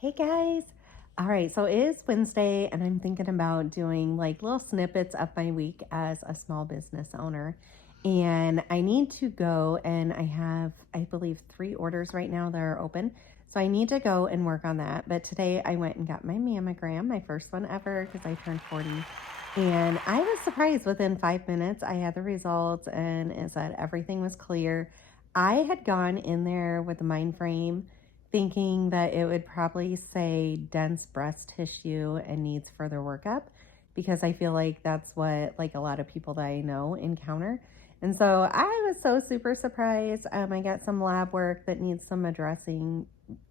Hey guys. All right, so it is Wednesday and I'm thinking about doing like little snippets of my week as a small business owner. And I need to go and I have, I believe, 3 orders right now that are open. So I need to go and work on that. But today I went and got my mammogram, my first one ever because I turned 40. And I was surprised within 5 minutes I had the results and it said everything was clear. I had gone in there with a mind frame thinking that it would probably say dense breast tissue and needs further workup because I feel like that's what like a lot of people that I know encounter. And so I was so super surprised. I got some lab work that needs some addressing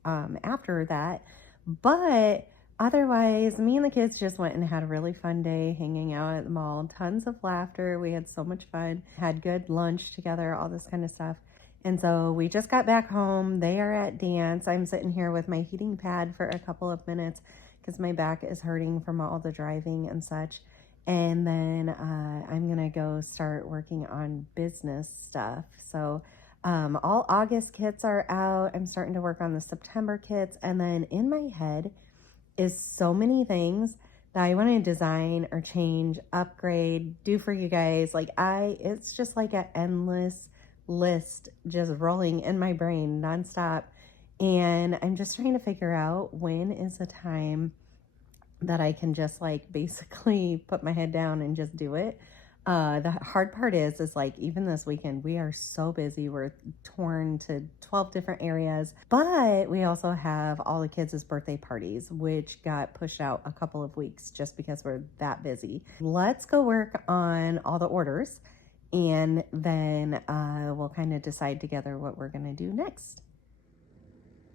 after that. But otherwise, me and the kids just went and had a really fun day hanging out at the mall. Tons of laughter. We had so much fun, had good lunch together, all this kind of stuff. And so we just got back home. They are at dance. I'm sitting here with my heating pad for a couple of minutes because my back is hurting from all the driving and such. And then I'm going to go start working on business stuff. So all August kits are out. I'm starting to work on the September kits. And then in my head is so many things that I want to design or change, upgrade, do for you guys. It's just like an endless list just rolling in my brain nonstop. And I'm just trying to figure out when is the time that I can just like basically put my head down and just do it. The hard part is like even this weekend, we are so busy. We're torn to 12 different areas, but we also have all the kids' birthday parties, which got pushed out a couple of weeks just because we're that busy. Let's go work on all the orders and then we'll kind of decide together what we're going to do next.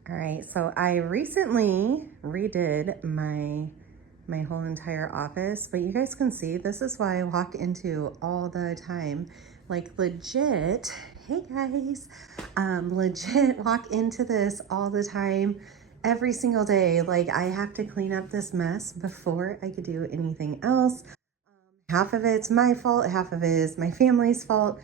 All right, so I recently redid my whole entire office, but you guys can see this is why I walk into all the time, like legit. Hey guys, legit walk into this all the time, every single day. Like I have to clean up this mess before I could do anything else. Half of it's my fault, half of it is my family's fault.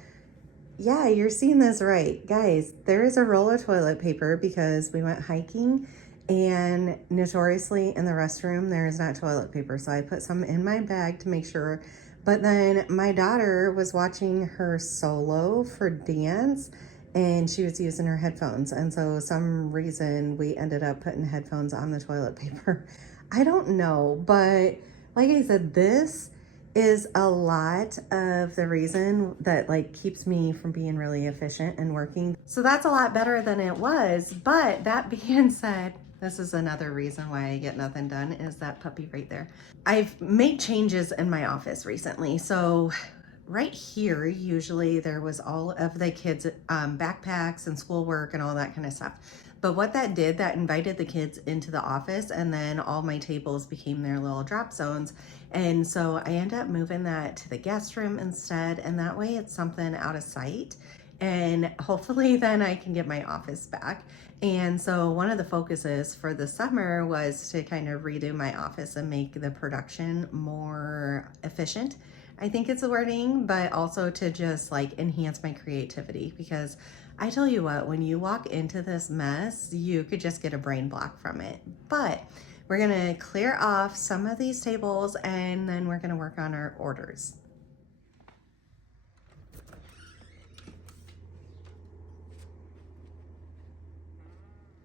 Yeah, you're seeing this right. Guys, there is a roll of toilet paper because we went hiking and notoriously in the restroom, there is not toilet paper. So I put some in my bag to make sure. But then my daughter was watching her solo for dance and she was using her headphones. And so some reason we ended up putting headphones on the toilet paper. I don't know, but like I said, this is a lot of the reason that like keeps me from being really efficient and working. So that's a lot better than it was. But that being said, this is another reason why I get nothing done is that puppy right there. I've made changes in my office recently. So right here, usually there was all of the kids' backpacks and schoolwork and all that kind of stuff. But what that did, that invited the kids into the office and then all my tables became their little drop zones. And so I end up moving that to the guest room instead. And that way it's something out of sight. And hopefully then I can get my office back. And so one of the focuses for the summer was to kind of redo my office and make the production more efficient. I think it's the wording, but also to just like enhance my creativity because I tell you what, when you walk into this mess, you could just get a brain block from it. But we're gonna clear off some of these tables and then we're gonna work on our orders.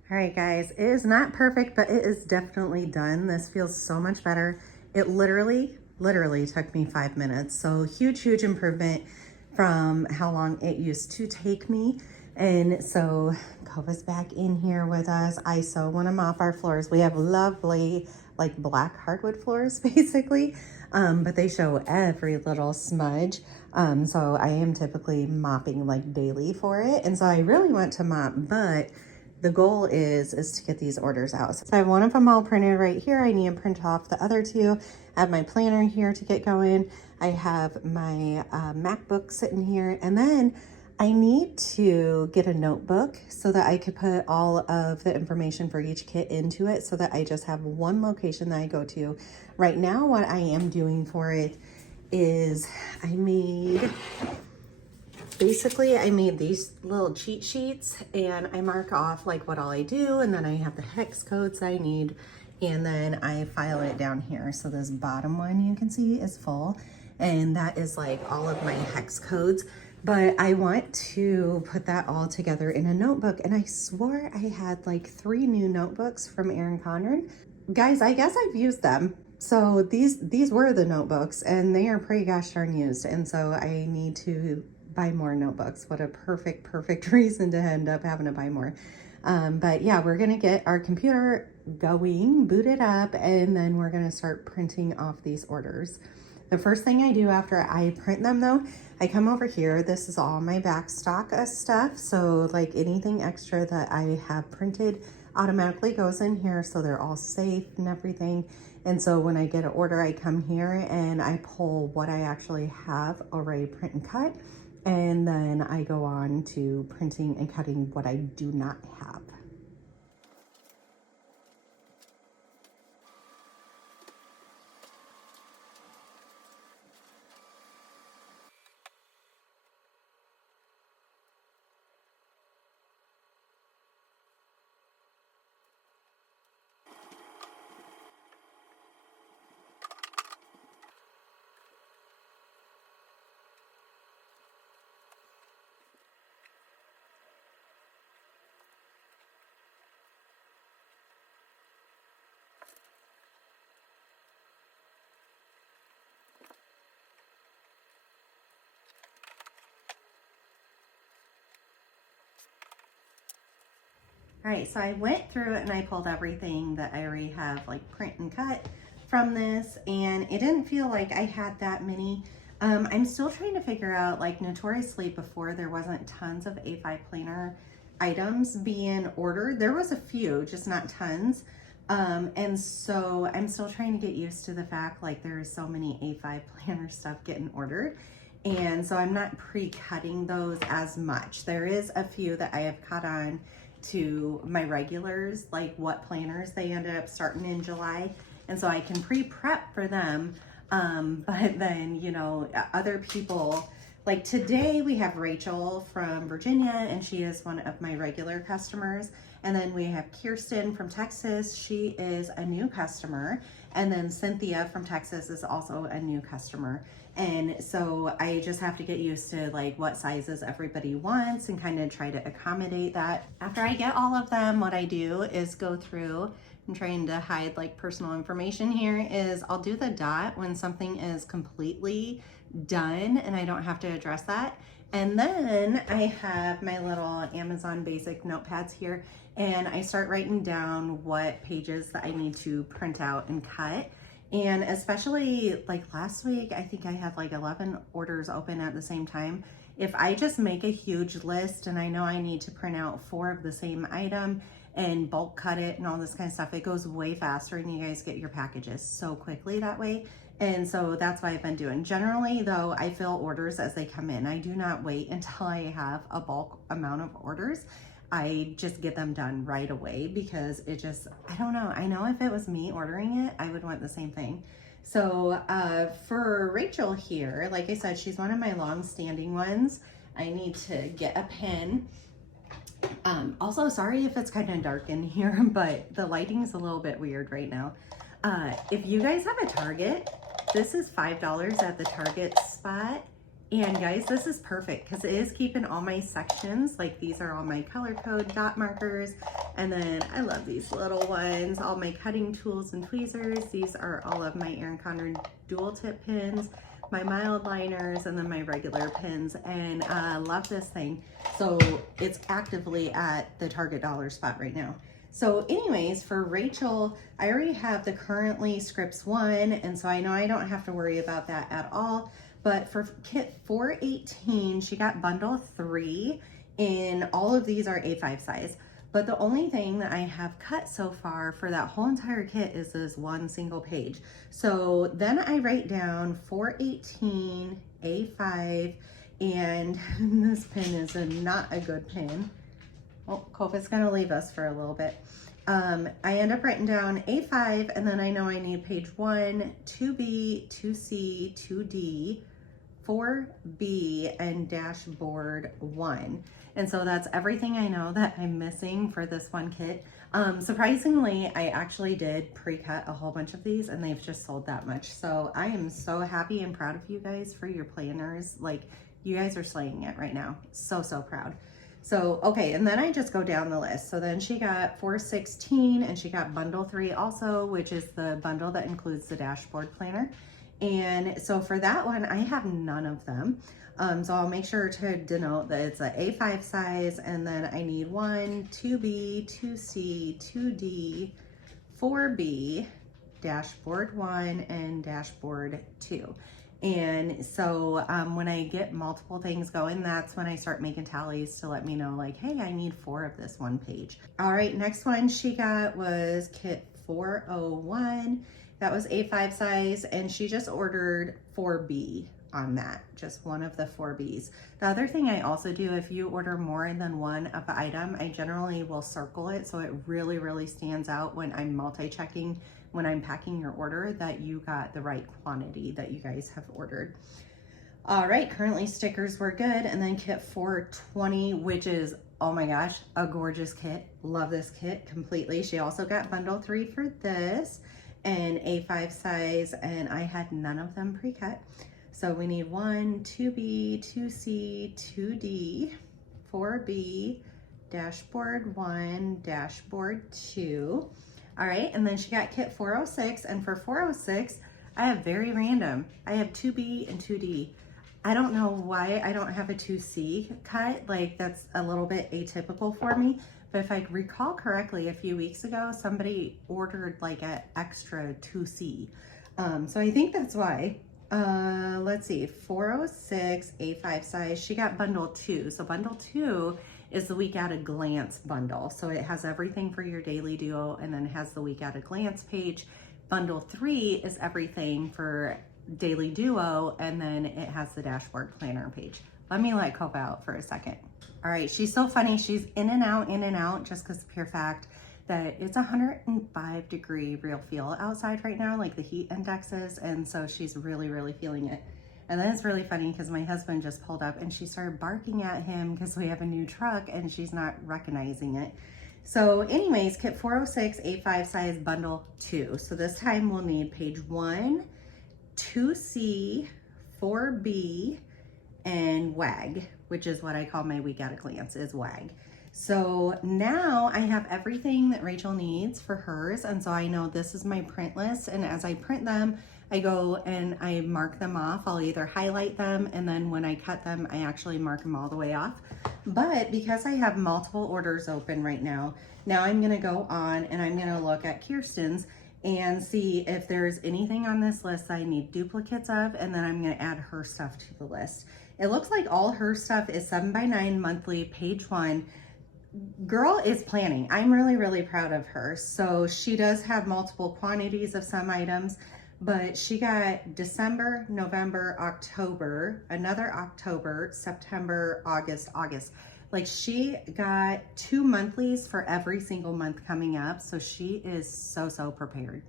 All right, guys, it is not perfect, but it is definitely done. This feels so much better. It literally took me 5 minutes. So huge improvement from how long it used to take me. And so Kova's back in here with us. I so want to mop our floors. We have lovely like black hardwood floors basically, but they show every little smudge. So I am typically mopping like daily for it. And so I really want to mop, but the goal is to get these orders out. So I have one of them all printed right here. I need to print off the other two. I have my planner here to get going. I have my MacBook sitting here. And then I need to get a notebook so that I could put all of the information for each kit into it so that I just have one location that I go to. Right now, what I am doing for it is I made basically I made these little cheat sheets and I mark off like what all I do, and then I have the hex codes I need, and then I file it down here. So this bottom one you can see is full, and that is like all of my hex codes. But I want to put that all together in a notebook, and I swore I had like 3 new notebooks from Erin Conrad. Guys, I guess I've used them. So these were the notebooks, and they are pretty gosh darn used, and so I need to buy more notebooks. What a perfect reason to end up having to buy more. But yeah, we're gonna get our computer going, boot it up, and then we're gonna start printing off these orders. The first thing I do after I print them though, I come over here. This is all my back stock stuff. So like anything extra that I have printed automatically goes in here, so they're all safe and everything. And so when I get an order, I come here and I pull what I actually have already print and cut. And then I go on to printing and cutting what I do not have. All right, so I went through it and I pulled everything that I already have like print and cut from this, and it didn't feel like I had that many. I'm still trying to figure out, like notoriously before there wasn't tons of A5 planner items being ordered. There was a few, just not tons. And so I'm still trying to get used to the fact like there is so many A5 planner stuff getting ordered. And so I'm not pre-cutting those as much. There is a few that I have cut on to my regulars, like what planners they ended up starting in July. And so I can pre-prep for them. But then, you know, other people, like today we have Rachel from Virginia, and she is one of my regular customers. And then we have Kirsten from Texas. She is a new customer. And then Cynthia from Texas is also a new customer. And so I just have to get used to like what sizes everybody wants and kind of try to accommodate that. After I get all of them, what I do is go through and trying to hide like personal information here is I'll do the dot when something is completely done and I don't have to address that. And then I have my little Amazon basic notepads here, and I start writing down what pages that I need to print out and cut. And especially like last week, I think I had like 11 orders open at the same time. If I just make a huge list and I know I need to print out 4 of the same item and bulk cut it and all this kind of stuff, it goes way faster and you guys get your packages so quickly that way. And so that's what I've been doing. Generally though, I fill orders as they come in. I do not wait until I have a bulk amount of orders. I just get them done right away because it just, I don't know. I know if it was me ordering it, I would want the same thing. So for Rachel here, like I said, she's one of my long-standing ones. I need to get a pen. Also, sorry if it's kind of dark in here, but the lighting's a little bit weird right now. If you guys have a Target, this is $5 at the Target spot. And guys, this is perfect because it is keeping all my sections. Like these are all my color code dot markers. And then I love these little ones, all my cutting tools and tweezers. These are all of my Erin Conrad dual tip pins, my mild liners, and then my regular pins. And I love this thing. So it's actively at the Target dollar spot right now. So anyways, for Rachel, I already have the currently scripts 1. And so I know I don't have to worry about that at all. But for kit 418, she got bundle 3, and all of these are A5 size. But the only thing that I have cut so far for that whole entire kit is this one single page. So then I write down 418 A5, and this pin is not a good pin. Oh, Kofa's gonna leave us for a little bit. I end up writing down A5, and then I know I need page 1, 2B, 2C, 2D, 4B and dashboard 1. And so that's everything I know that I'm missing for this one kit. Surprisingly, I actually did pre-cut a whole bunch of these and they've just sold that much. So I am so happy and proud of you guys for your planners. Like, you guys are slaying it right now. So, so proud. So, okay, and then I just go down the list. So then she got 416 and she got bundle 3 also, which is the bundle that includes the dashboard planner. And so for that one, I have none of them. So I'll make sure to denote that it's a A5 size, and then I need 1, 2B, 2C, 2D, 4B, dashboard 1, and dashboard 2. And so when I get multiple things going, that's when I start making tallies to let me know, like, hey, I need 4 of this one page. All right, next one she got was kit 401. That was A5 size, and she just ordered 4B on that, just one of the 4Bs. The other thing I also do, if you order more than one of the item, I generally will circle it so it really, really stands out when I'm multi-checking, when I'm packing your order, that you got the right quantity that you guys have ordered. All right, currently stickers were good. And then kit 420, which is, oh my gosh, a gorgeous kit. Love this kit completely. She also got bundle 3 for this, and A5 size, and I had none of them pre-cut. So we need 1, 2B, 2C, 2D, 4B, dashboard 1, dashboard 2. All right, and then she got kit 406, and for 406, I have very random. I have 2B and 2D. I don't know why I don't have a 2C cut. Like, that's a little bit atypical for me. But if I recall correctly, a few weeks ago, somebody ordered like an extra 2C. So I think that's why. Let's see, 406, A5 size. She got bundle 2. So bundle 2 is the week at a glance bundle. So it has everything for your daily duo, and then it has the week at a glance page. Bundle 3 is everything for daily duo, and then it has the dashboard planner page. Let me let Copa out for a second. All right, she's so funny. She's in and out just because the pure fact that it's 105-degree real feel outside right now, like the heat indexes, and so she's really, really feeling it. And then it's really funny because my husband just pulled up and she started barking at him because we have a new truck and she's not recognizing it. So anyways, kit 406, A5 size, bundle 2. So this time we'll need page 1, 2C, 4B, and WAG, which is what I call my week at a glance, is WAG. So now I have everything that Rachel needs for hers, and so I know this is my print list, and as I print them, I go and I mark them off. I'll either highlight them, and then when I cut them, I actually mark them all the way off. But because I have multiple orders open right now, I'm gonna go on and I'm gonna look at Kirsten's and see if there's anything on this list that I need duplicates of, and then I'm gonna add her stuff to the list. It looks like all her stuff is 7x9 monthly, page 1. Girl is planning. I'm really, really proud of her. So she does have multiple quantities of some items, but she got December, November, October, another October, September, August. Like, she got 2 monthlies for every single month coming up. So she is so, so prepared.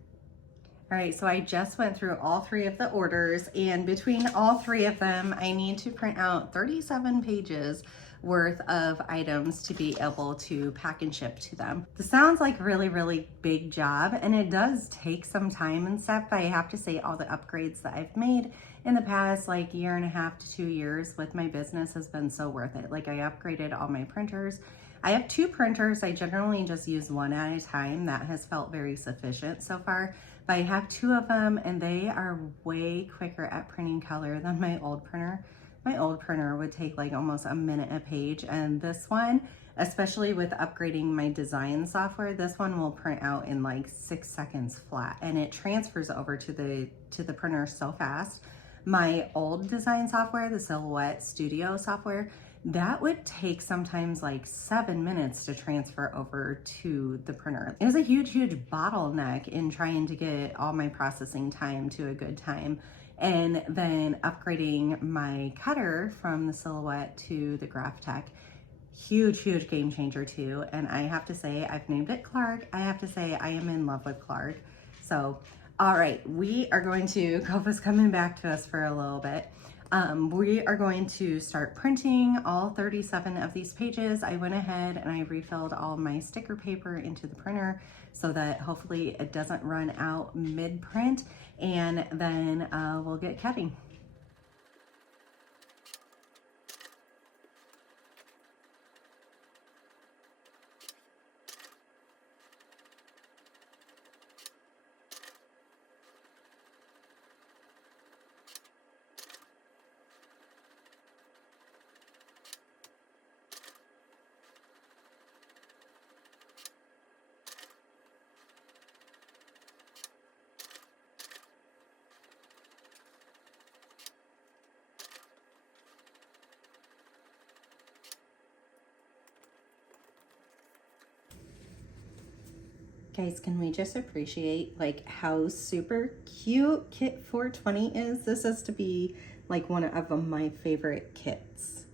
All right, so I just went through all 3 of the orders, and between all 3 of them, I need to print out 37 pages worth of items to be able to pack and ship to them. This sounds like a really, really big job, and it does take some time and stuff, but I have to say all the upgrades that I've made in the past like 1.5 to 2 years with my business has been so worth it. Like, I upgraded all my printers. I have 2 printers. I generally just use one at a time. That has felt very sufficient so far, but I have 2 of them, and they are way quicker at printing color than my old printer. My old printer would take like almost a minute a page, and this one, especially with upgrading my design software, this one will print out in like 6 seconds flat, and it transfers over to the printer so fast. My old design software, the Silhouette Studio software, that would take sometimes like 7 minutes to transfer over to the printer. It was a huge, huge bottleneck in trying to get all my processing time to a good time. And then upgrading my cutter from the Silhouette to the Graphtec, huge, huge game changer too. And I have to say, I've named it Clark. I have to say, I am in love with Clark. So, all right, we are going to, Kofa's coming back to us for a little bit. We are going to start printing all 37 of these pages. I went ahead and I refilled all my sticker paper into the printer so that hopefully it doesn't run out mid-print, and then we'll get cutting. Guys, can we just appreciate like how super cute kit 420 is? This has to be like one of my favorite kits.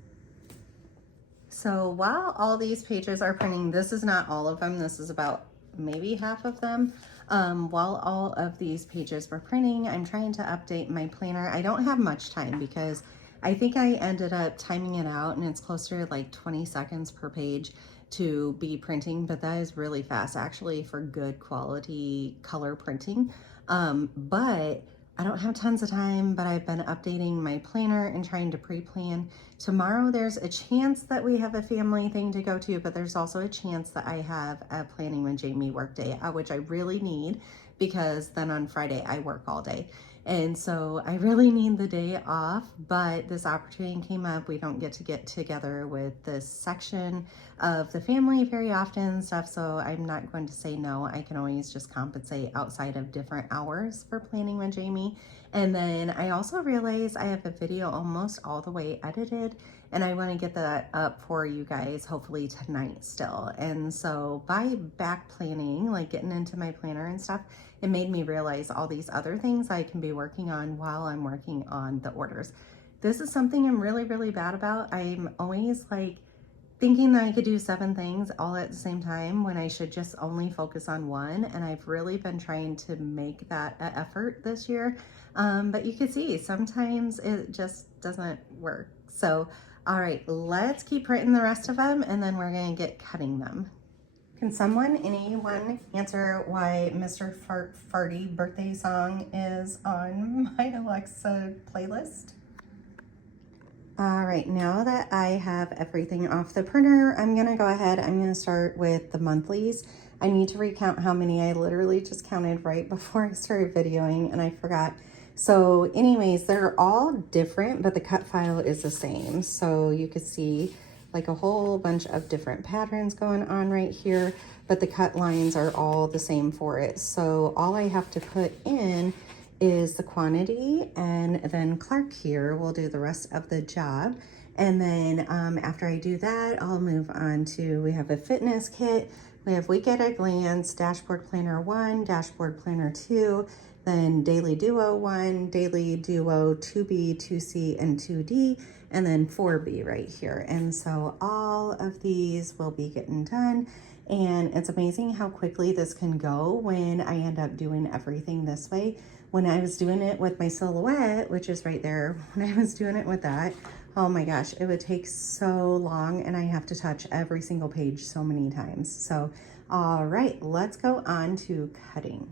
So while all these pages are printing, this is not all of them, this is about maybe half of them. While all of these pages were printing, I'm trying to update my planner. I don't have much time because I think I ended up timing it out and it's closer to like 20 seconds per page to be printing, but that is really fast actually for good quality color printing. But I don't have tons of time, but I've been updating my planner and trying to pre-plan. Tomorrow there's a chance that we have a family thing to go to, but there's also a chance that I have a Planning with Jamie work day, which I really need because then on Friday I work all day. And so I really need the day off, but this opportunity came up. We don't get together with this section of the family very often and stuff, so I'm not going to say no. I can always just compensate outside of different hours for Planning with Jamie. And then I also realized I have a video almost all the way edited, and I want to get that up for you guys hopefully tonight still. And so by back planning, like getting into my planner and stuff, it made me realize all these other things I can be working on while I'm working on the orders. This is something I'm really, really bad about. I'm always like thinking that I could do 7 things all at the same time when I should just only focus on one. And I've really been trying to make that an effort this year. But you can see sometimes it just doesn't work. So, all right, let's keep printing the rest of them and then we're gonna get cutting them. Can anyone answer why Mr. Farty birthday song is on my Alexa playlist? All right, now that I have everything off the printer, I'm gonna go ahead, I'm gonna start with the monthlies. I need to recount how many. I literally just counted right before I started videoing and I forgot. So anyways, they're all different, but the cut file is the same. So you could see like a whole bunch of different patterns going on right here, but the cut lines are all the same for it. So all I have to put in is the quantity, and then Clark here will do the rest of the job. And then after I do that, I'll move on to, we have a fitness kit, we have Week at a Glance, Dashboard Planner 1, Dashboard Planner 2, then Daily Duo 1, Daily Duo 2B, 2C, and 2D, and then 4B right here. And so all of these will be getting done. And it's amazing how quickly this can go when I end up doing everything this way. When I was doing it with my silhouette, which is right there, when I was doing it with that, oh my gosh, it would take so long and I have to touch every single page so many times. So, all right, let's go on to cutting.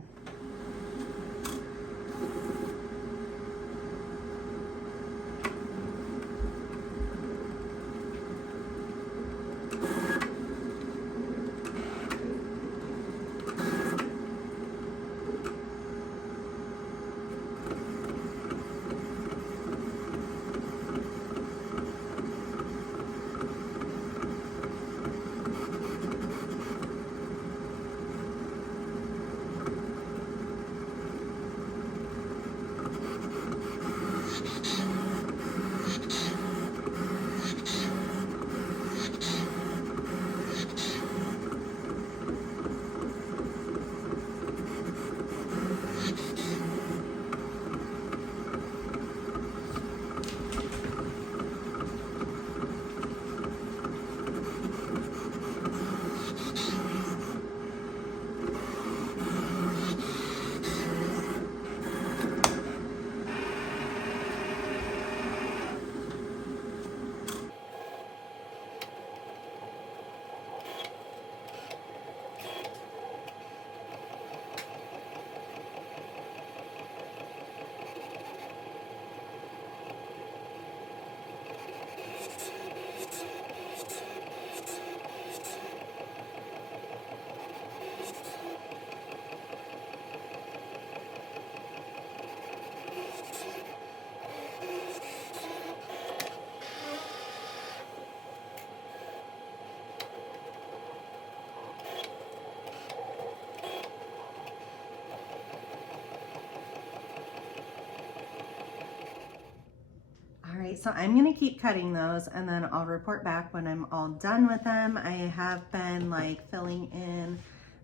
so I'm gonna keep cutting those and then I'll report back when I'm all done with them. I have been like filling in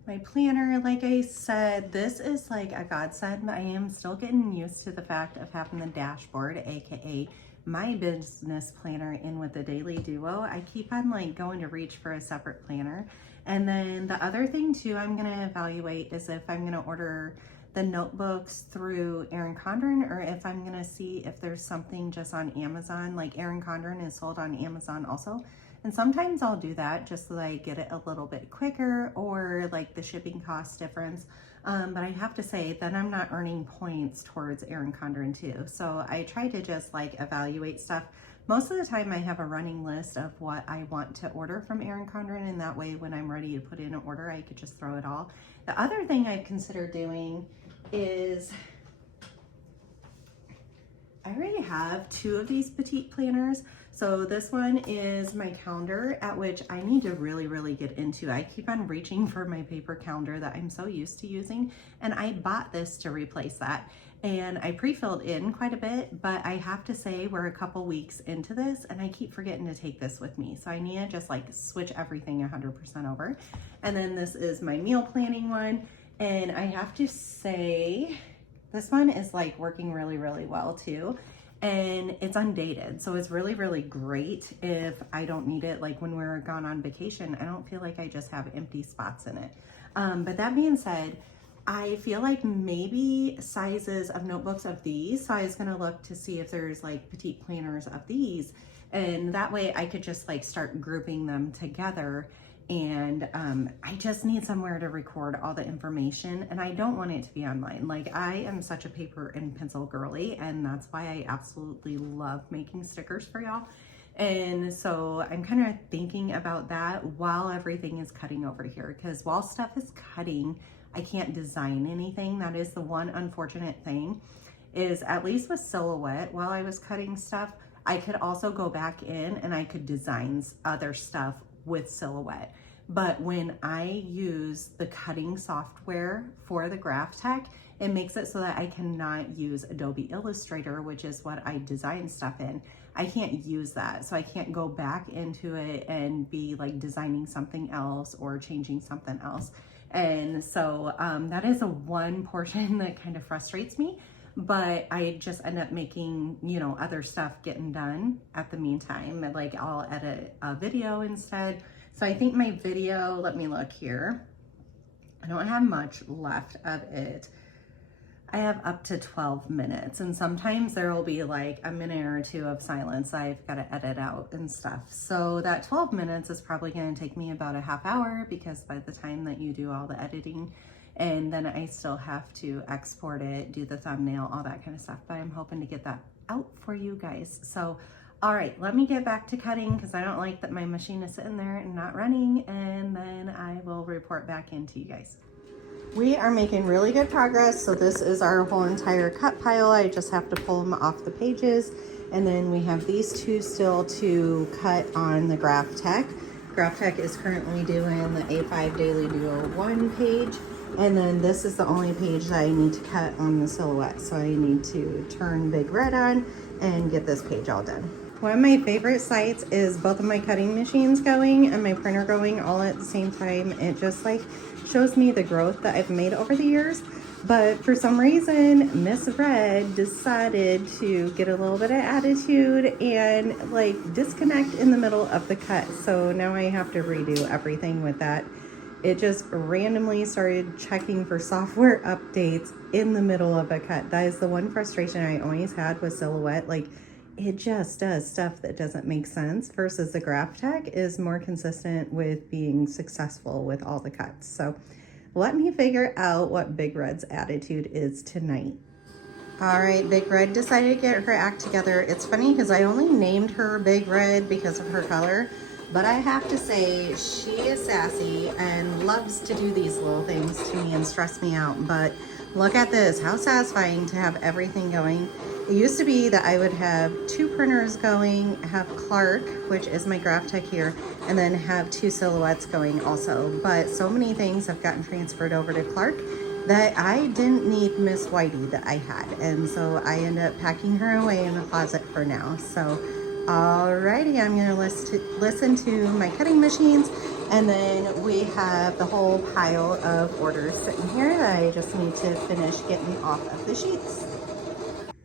my planner. Like I said, this is like a godsend. I am still getting used to the fact of having the dashboard, aka my business planner, in with the Daily Duo. I keep on like going to reach for a separate planner. And then the other thing too I'm gonna evaluate is if I'm gonna order the notebooks through Erin Condren, or if I'm gonna see if there's something just on Amazon. Like Erin Condren is sold on Amazon also. And sometimes I'll do that just so that I get it a little bit quicker, or like the shipping cost difference. But I have to say then I'm not earning points towards Erin Condren too. So I try to just like evaluate stuff. Most of the time I have a running list of what I want to order from Erin Condren, and that way when I'm ready to put in an order, I could just throw it all. The other thing I've considered doing is I already have 2 of these petite planners. So this one is my calendar, at which I need to really get into. I keep on reaching for my paper calendar that I'm so used to using, and I bought this to replace that. And I pre-filled in quite a bit, but I have to say we're a couple weeks into this and I keep forgetting to take this with me. So I need to just like switch everything 100% over. And then this is my meal planning one. And I have to say, this one is like working really well too. And it's undated. So it's really great if I don't need it. Like when we're gone on vacation, I don't feel like I just have empty spots in it. But that being said, I feel like maybe sizes of notebooks of these. So I was gonna look to see if there's like petite planners of these. And that way I could just like start grouping them together. And I just need somewhere to record all the information, and I don't want it to be online. Like I am such a paper and pencil girly, and that's why I absolutely love making stickers for y'all. And so I'm kind of thinking about that while everything is cutting over here, because while stuff is cutting, I can't design anything. That is the one unfortunate thing, is at least with Silhouette, while I was cutting stuff, I could also go back in and I could design other stuff with Silhouette. But when I use the cutting software for the Graph Tech, it makes it so that I cannot use Adobe Illustrator, which is what I design stuff in. I can't use that. So I can't go back into it and be like designing something else or changing something else. And so that is a one portion that kind of frustrates me, but I just end up making, you know, other stuff getting done at the meantime. Like I'll edit a video instead. So I think my video, let me look here. I don't have much left of it. I have up to 12 minutes, and sometimes there will be like a minute or 2 of silence I've got to edit out and stuff. So that 12 minutes is probably going to take me about a half hour, because by the time that you do all the editing, and then I still have to export it, do the thumbnail, all that kind of stuff. But I'm hoping to get that out for you guys. So, all right, let me get back to cutting, because I don't like that my machine is sitting there and not running, and then I will report back into you guys. We are making really good progress. So this is our whole entire cut pile. I just have to pull them off the pages. And then we have these 2 still to cut on the Graph Tech. Graph Tech is currently doing the A5 Daily Duo 1 page. And then this is the only page that I need to cut on the Silhouette. So I need to turn Big Red on and get this page all done. One of my favorite sites is both of my cutting machines going and my printer going all at the same time. It just like shows me the growth that I've made over the years. But for some reason, Miss Red decided to get a little bit of attitude and like disconnect in the middle of the cut. So now I have to redo everything with that. It just randomly started checking for software updates in the middle of a cut. That is the one frustration I always had with Silhouette. Like, it just does stuff that doesn't make sense, versus the Graph Tech is more consistent with being successful with all the cuts. So let me figure out what Big Red's attitude is tonight. All right, Big Red decided to get her act together. It's funny because I only named her Big Red because of her color, but I have to say she is sassy and loves to do these little things to me and stress me out. But look at this, how satisfying to have everything going. It used to be that I would have 2 printers going, have Clark, which is my Graph Tech here, and then have 2 Silhouettes going also. But so many things have gotten transferred over to Clark, that I didn't need Miss Whitey that I had. And so I ended up packing her away in the closet for now. So, alrighty, I'm gonna listen to my cutting machines, and then we have the whole pile of orders sitting here that I just need to finish getting off of the sheets.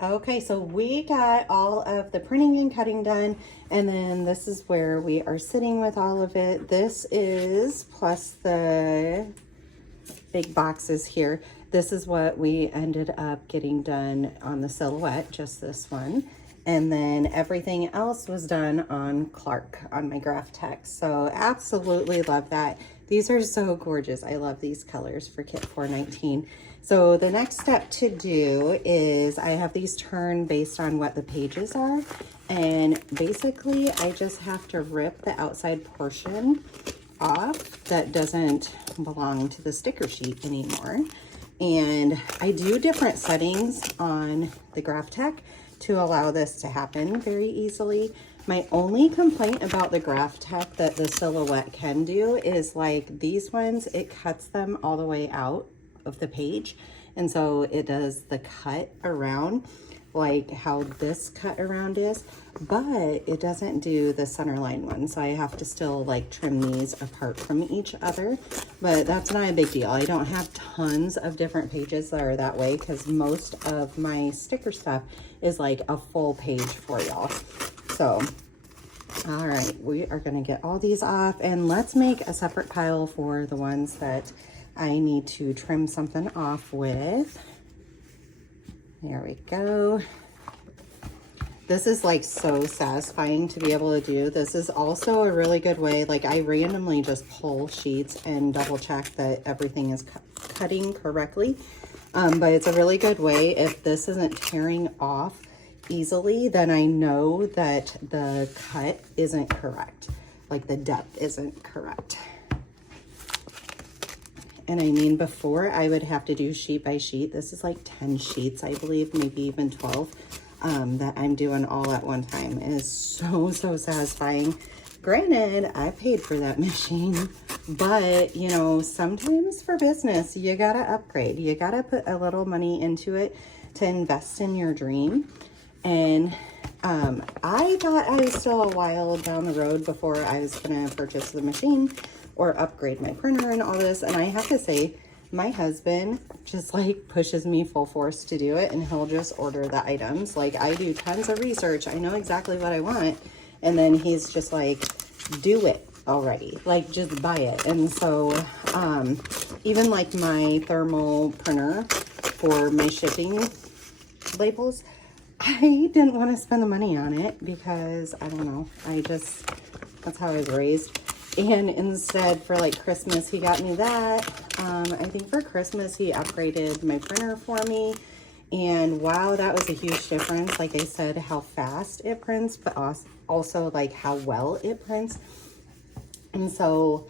Okay, so we got all of the printing and cutting done, and then this is where we are sitting with all of it. This is plus the big boxes here. This is what we ended up getting done on the silhouette, just this one. And then everything else was done on Clark, on my graph text. So absolutely love that. These are so gorgeous. I love these colors for kit 419. So the next step to do is I have these turned based on what the pages are. And basically I just have to rip the outside portion off that doesn't belong to the sticker sheet anymore. And I do different settings on the graph tech to allow this to happen very easily. My only complaint about the graph tech that the silhouette can do is like these ones, it cuts them all the way out of the page. And so it does the cut around like how this cut around is, but it doesn't do the center line one. So I have to still like trim these apart from each other, but that's not a big deal. I don't have tons of different pages that are that way because most of my sticker stuff is like a full page for y'all. So, all right, we are gonna get all these off, and let's make a separate pile for the ones that I need to trim something off with. There we go. This is like so satisfying to be able to do. This is also a really good way, like I randomly just pull sheets and double check that everything is cutting correctly. But it's a really good way. If this isn't tearing off easily, then I know that the cut isn't correct. Like the depth isn't correct. And I mean, before I would have to do sheet by sheet. This is like 10 sheets, I believe, maybe even 12, that I'm doing all at one time. It is so, so satisfying. Granted, I paid for that machine, but you know, sometimes for business, you gotta upgrade. You gotta put a little money into it to invest in your dream. And I thought I was still a while down the road before I was gonna purchase the machine or upgrade my printer and all this. And I have to say, my husband just like pushes me full force to do it, and he'll just order the items. Like I do tons of research. I know exactly what I want. And then he's just like, do it already. Like just buy it. And so even like my thermal printer for my shipping labels, I didn't want to spend the money on it because I don't know. That's how I was raised. And instead for like Christmas, he got me that. I think for Christmas, he upgraded my printer for me. And wow, that was a huge difference. Like I said, how fast it prints, but also like how well it prints. And so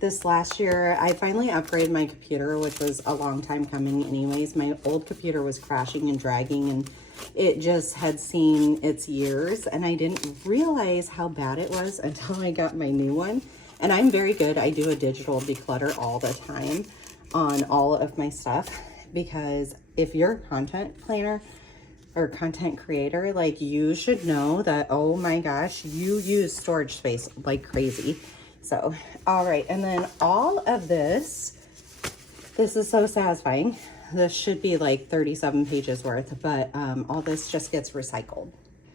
this last year, I finally upgraded my computer, which was a long time coming anyways. My old computer was crashing and dragging, and it just had seen its years, and I didn't realize how bad it was until I got my new one. And I'm very good. I do a digital declutter all the time on all of my stuff, because if you're a content planner or content creator, like you should know that, oh my gosh, you use storage space like crazy. So, all right. And then all of this is so satisfying. This should be like 37 pages worth, but all this just gets recycled.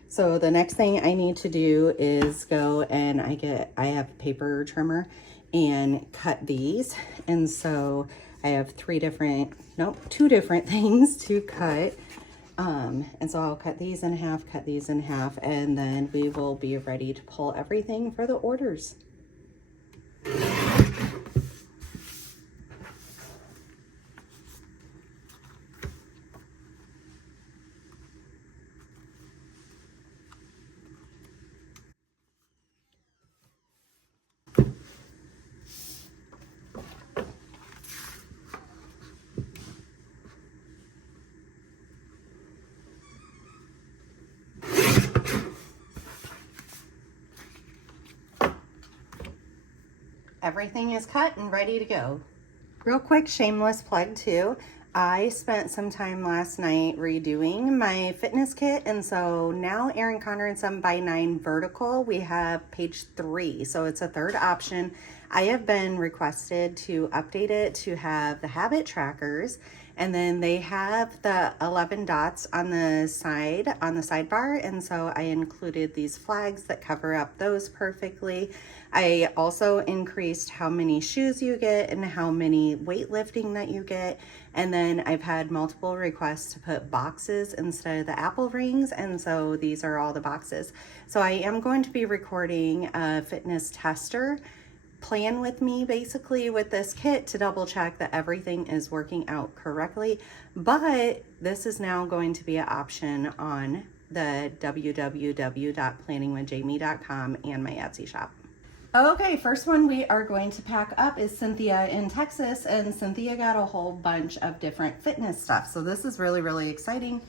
So the next thing I need to do is go and I have a paper trimmer and cut these. And so I have two different things to cut. And so I'll cut these in half, and then we will be ready to pull everything for the orders. Everything is cut and ready to go. Real quick, shameless plug too. I spent some time last night redoing my fitness kit, and so now Erin Condren and 7x9 vertical, we have page 3, so it's a third option. I have been requested to update it to have the habit trackers, and then they have the 11 dots on the side, on the sidebar, and so I included these flags that cover up those perfectly. I also increased how many shoes you get and how many weightlifting that you get. And then I've had multiple requests to put boxes instead of the Apple rings. And so these are all the boxes. So I am going to be recording a fitness tester plan with me basically with this kit to double check that everything is working out correctly. But this is now going to be an option on the www.planningwithjamie.com and my Etsy shop. Okay, first one we are going to pack up is Cynthia in Texas, and Cynthia got a whole bunch of different fitness stuff. So this is really, really exciting.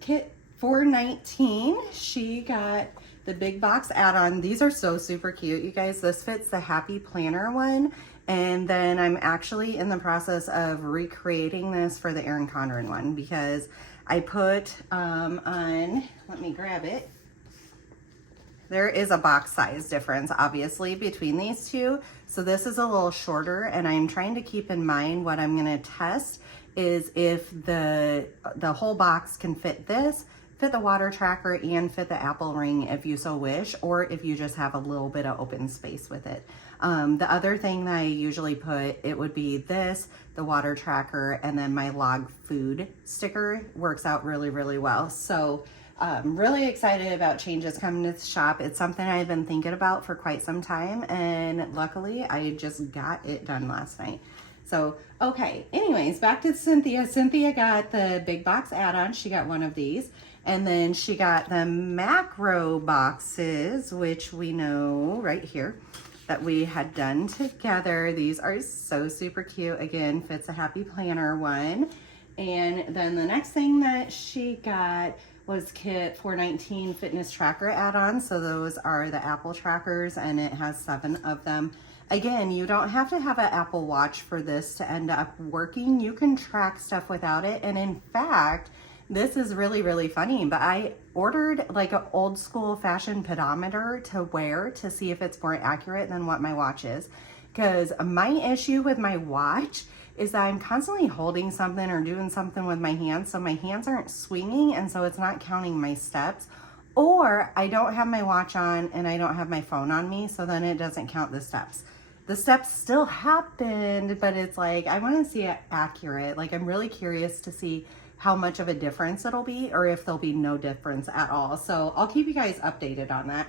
Kit 419, she got the big box add-on. These are so super cute, you guys. This fits the Happy Planner one, and then I'm actually in the process of recreating this for the Erin Condren one because I put on, let me grab it. There is a box size difference, obviously, between these two. So this is a little shorter, and I'm trying to keep in mind what I'm gonna test is if the whole box can fit this, fit the water tracker, and fit the Apple ring if you so wish, or if you just have a little bit of open space with it. The other thing that I usually put, it would be this, the water tracker, and then my log food sticker works out really, really well. So I'm really excited about changes coming to the shop. It's something I've been thinking about for quite some time, and luckily I just got it done last night. So, okay, anyways, back to Cynthia. Cynthia got the big box add-on. She got one of these, and then she got the macro boxes, which we know right here that we had done together. These are so super cute. Again, fits a Happy Planner one. And then the next thing that she got was kit 419 fitness tracker add-on. So those are the Apple trackers, and it has 7 of them. Again, you don't have to have an Apple Watch for this to end up working. You can track stuff without it. And in fact, this is really, really funny, but I ordered like an old school fashion pedometer to wear to see if it's more accurate than what my watch is. Because my issue with my watch is that I'm constantly holding something or doing something with my hands, so my hands aren't swinging, and so it's not counting my steps. Or I don't have my watch on and I don't have my phone on me, so then it doesn't count the steps. The steps still happened, but it's like, I want to see it accurate. Like, I'm really curious to see how much of a difference it'll be, or if there'll be no difference at all. So I'll keep you guys updated on that.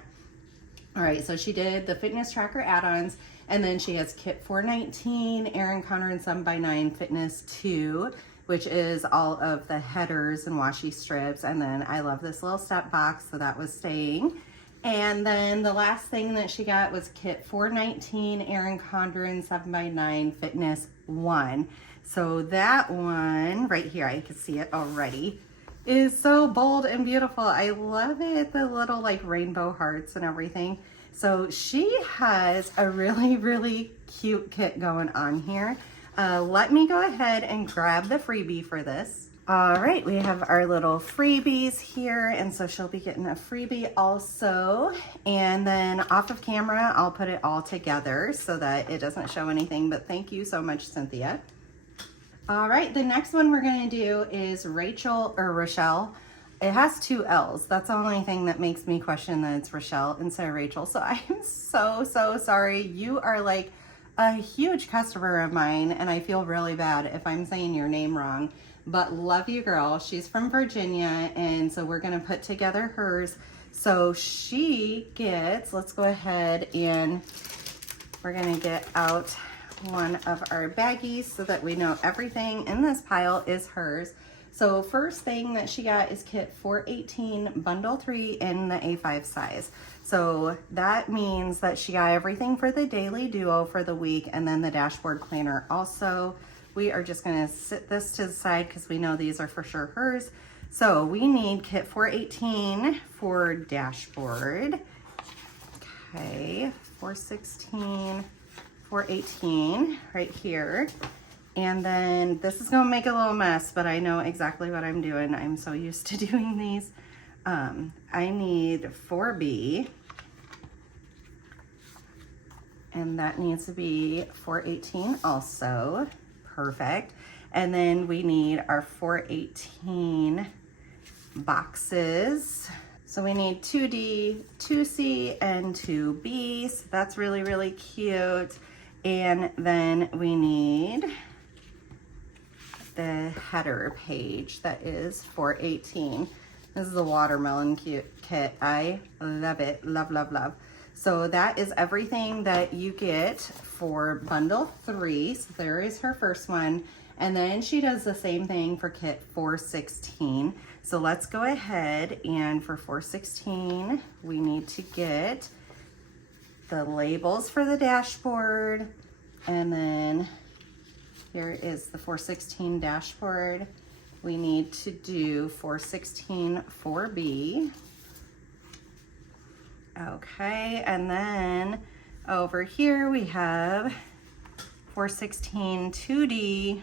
All right, so she did the fitness tracker add-ons, and then she has kit 419, Erin Condren 7x9 Fitness 2, which is all of the headers and washi strips. And then I love this little step box, so that was staying. And then the last thing that she got was kit 419, Erin Condren 7x9 Fitness 1. So that one right here, I can see it already, is so bold and beautiful. I love it, the little like rainbow hearts and everything. So she has a really, really cute kit going on here. Let me go ahead and grab the freebie for this. All right, we have our little freebies here, and so she'll be getting a freebie also. And then off of camera, I'll put it all together so that it doesn't show anything, but thank you so much, Cynthia. All right, the next one we're gonna do is Rachel or Rochelle. It has 2 L's. That's the only thing that makes me question that it's Rochelle instead of Rachel. So I am so, so sorry. You are like a huge customer of mine, and I feel really bad if I'm saying your name wrong, but love you, girl. She's from Virginia, and so we're gonna put together hers. So she gets, let's go ahead and we're gonna get out one of our baggies so that we know everything in this pile is hers. So first thing that she got is kit 418 bundle 3 in the A5 size. So that means that she got everything for the daily duo for the week, and then the dashboard planner also. We are just gonna sit this to the side because we know these are for sure hers. So we need kit 418 for dashboard. Okay, 416, 418 right here. And then this is gonna make a little mess, but I know exactly what I'm doing. I'm so used to doing these. I need 4B, and that needs to be 418 also. Perfect. And then we need our 418 boxes. So we need 2D, 2C, and 2B. So that's really, really cute. And then we need the header page that is 418. This is a watermelon kit. I love it. Love, love, love. So that is everything that you get for bundle 3. So there is her first one. And then she does the same thing for kit 416. So let's go ahead, and for 416, we need to get the labels for the dashboard. And then here is the 416 dashboard. We need to do 416 4B. Okay, and then over here we have 416 2D,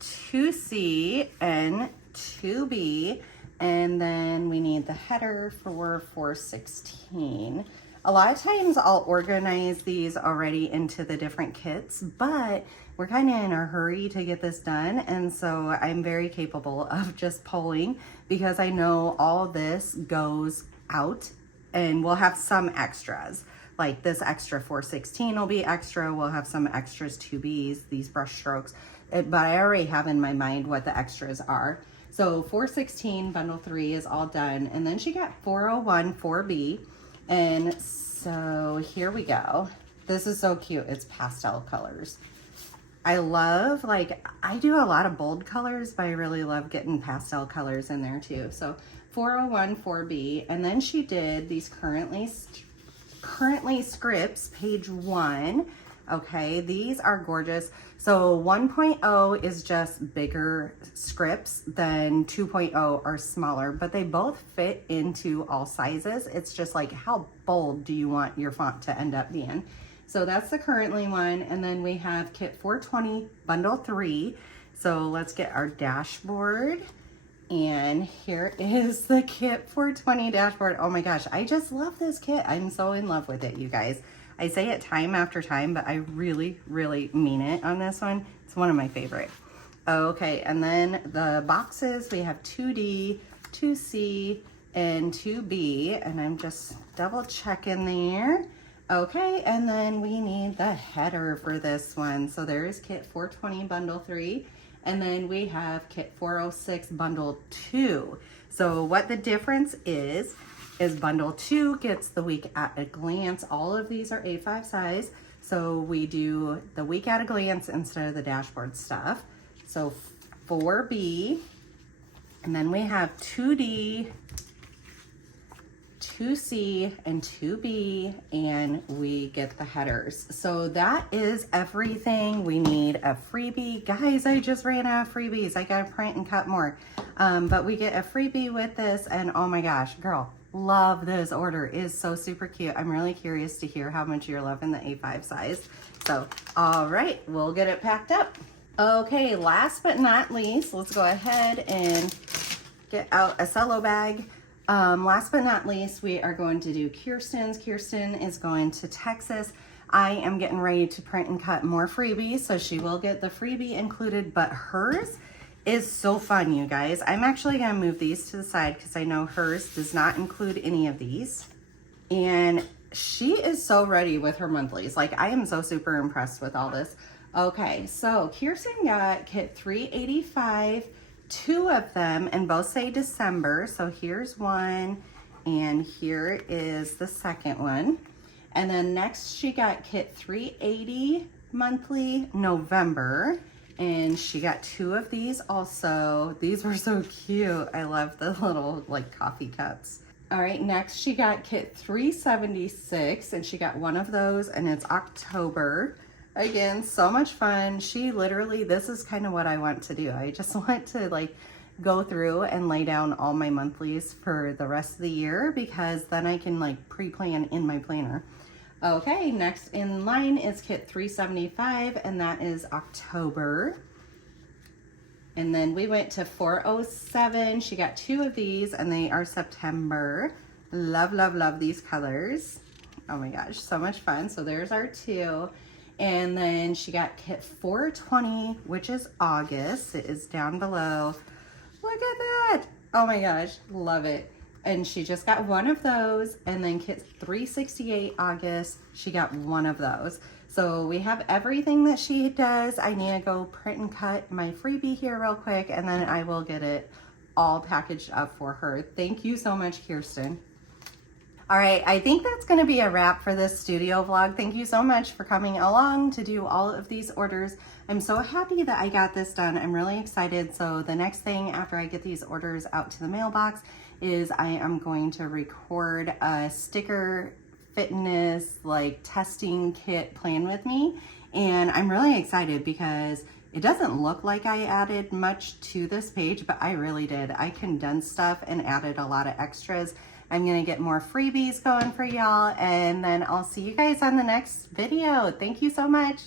2C, and 2B. And then we need the header for 416. A lot of times I'll organize these already into the different kits, but we're kind of in a hurry to get this done. And so I'm very capable of just pulling, because I know all this goes out and we'll have some extras. Like this extra 416 will be extra. We'll have some extras 2Bs, these brush strokes, but I already have in my mind what the extras are. So 416 bundle 3 is all done. And then she got 401 4B. And so here we go. This is so cute. It's pastel colors. I love, like, I do a lot of bold colors, but I really love getting pastel colors in there too. So 401 4B. And then she did these currently scripts, page 1. Okay, these are gorgeous. So 1.0 is just bigger scripts, than 2.0 are smaller, but they both fit into all sizes. It's just like, how bold do you want your font to end up being? So that's the currently one. And then we have kit 420 bundle 3. So let's get our dashboard. And here is the kit 420 dashboard. Oh my gosh, I just love this kit. I'm so in love with it, you guys. I say it time after time, but I really, really mean it on this one. It's one of my favorite. Okay, and then the boxes, we have 2D, 2C, and 2B, and I'm just double checking there. Okay, and then we need the header for this one. So there's kit 420 bundle 3, and then we have kit 406 bundle 2. So what the difference is bundle 2 gets the week at a glance. All of these are A5 size. So we do the week at a glance instead of the dashboard stuff. So 4B, and then we have 2D, 2C, and 2B, and we get the headers. So that is everything. We need a freebie. Guys, I just ran out of freebies. I gotta print and cut more. But we get a freebie with this, and oh my gosh, girl, love this order. It is so super cute. I'm really curious to hear how much you're loving the A5 size. So, all right, we'll get it packed up. Okay, last but not least, let's go ahead and get out a cello bag. Last but not least, we are going to do Kirsten's. Kirsten is going to Texas. I am getting ready to print and cut more freebies, so she will get the freebie included, but hers is so fun, you guys. I'm actually gonna move these to the side because I know hers does not include any of these. And she is so ready with her monthlies. Like, I am so super impressed with all this. Okay, so Kirsten got kit 385, 2 of them, and both say December. So here's one, and here is the second one. And then next she got kit 380 monthly, November. And she got 2 of these also. These were so cute. I love the little like coffee cups. All right, next she got kit 376, and she got 1 of those, and it's October. Again, so much fun. She literally, this is kind of what I want to do. I just want to like go through and lay down all my monthlies for the rest of the year, because then I can like pre-plan in my planner. Okay, next in line is kit 375, and that is October. And then we went to 407. She got 2 of these, and they are September. Love, love, love these colors. Oh my gosh, so much fun. So there's our 2. And then she got kit 420, which is August. It is down below. Look at that. Oh my gosh, love it. And she just got 1 of those. And then kit 368 August, she got 1 of those. So we have everything that she does. I need to go print and cut my freebie here real quick, and then I will get it all packaged up for her. Thank you so much, Kirsten. All right, I think that's gonna be a wrap for this studio vlog. Thank you so much for coming along to do all of these orders. I'm so happy that I got this done. I'm really excited. So the next thing after I get these orders out to the mailbox is I am going to record a sticker fitness like testing kit plan with me. And I'm really excited because it doesn't look like I added much to this page, but I really did. I condensed stuff and added a lot of extras. I'm gonna get more freebies going for y'all, and then I'll see you guys on the next video. Thank you so much.